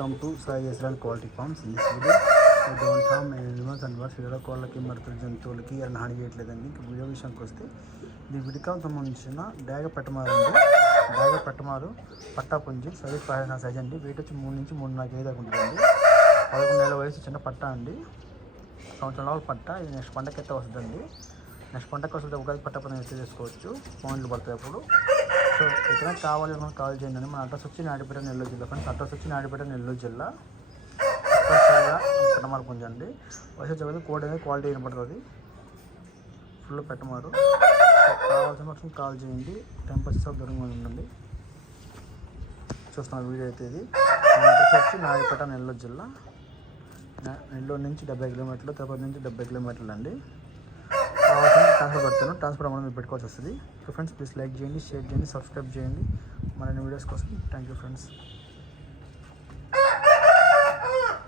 Welcome to Sai SL quality farms. ఈ video don't harm animals and birds. వీడియోలో కోళ్ళకి మరుతుల జంతువులకి ఎవరైనా హాని చేయట్లేదండి. ఇంకా వీడియో విషయానికి వస్తే ఇది విడికాలకు సంబంధించిన డాగ పెట్టమారు అండి. డాగ పెట్టమారు పట్టా పుంజి సైజ్ 15 సైజ్ అండి. వెయిట్ వచ్చి 3 నుంచి 3.5 కేజీ దాకా ఉంటుందండి. 11 నెలల వయసు చిన్న పట్టా అండి. సంవత్సరం లోపల పట్టా. ఇది నెక్స్ట్ పంటకెత్త వస్తుందండి. నెక్స్ట్ పంటకు వస్తుంది ఉగాది పట్ట పని వచ్చి చేసుకోవచ్చు. పాయింట్లు పడతాయి అప్పుడు. సో ఎక్కడైనా కావాలి మనం కాల్ చేయండి. మన అడ్రస్ వచ్చి నాయుడుపేట నెల్లూరు జిల్లా. ఫ్రెండ్స్ అడ్రస్ వచ్చి నాయుడుపేట నెల్లూరు జిల్లా. పెట్టమారు పుంజండి. వయసు వచ్చే కోడ్ అనేది క్వాలిటీ వినపడుతుంది. ఫుల్ పెట్టమారు. కావాల్సిన పక్షం కాల్ చేయండి. టెంపరేచర్ దూరంగా ఉండండి. చూస్తున్న వీడియో అయితే ఇది. అడ్రస్ వచ్చి నాయుడుపేట నెల్లూరు జిల్లా. నెల్లూరు నుంచి 70 కిలోమీటర్లు, తిరుపతి నుంచి 70 కిలోమీటర్లు అండి. కావాల్సిన ట్రాన్స్ఫర్ పెడతాను. ట్రాన్స్ఫర్ అమౌంట్ మీరు పెట్టుకోవాల్సి వస్తుంది. సో ఫ్రెండ్స్ ప్లీజ్ లైక్ చేయండి, షేర్ చేయండి, సబ్స్క్రైబ్ చేయండి మరిన్ని వీడియోస్ కోసం. Thank you friends.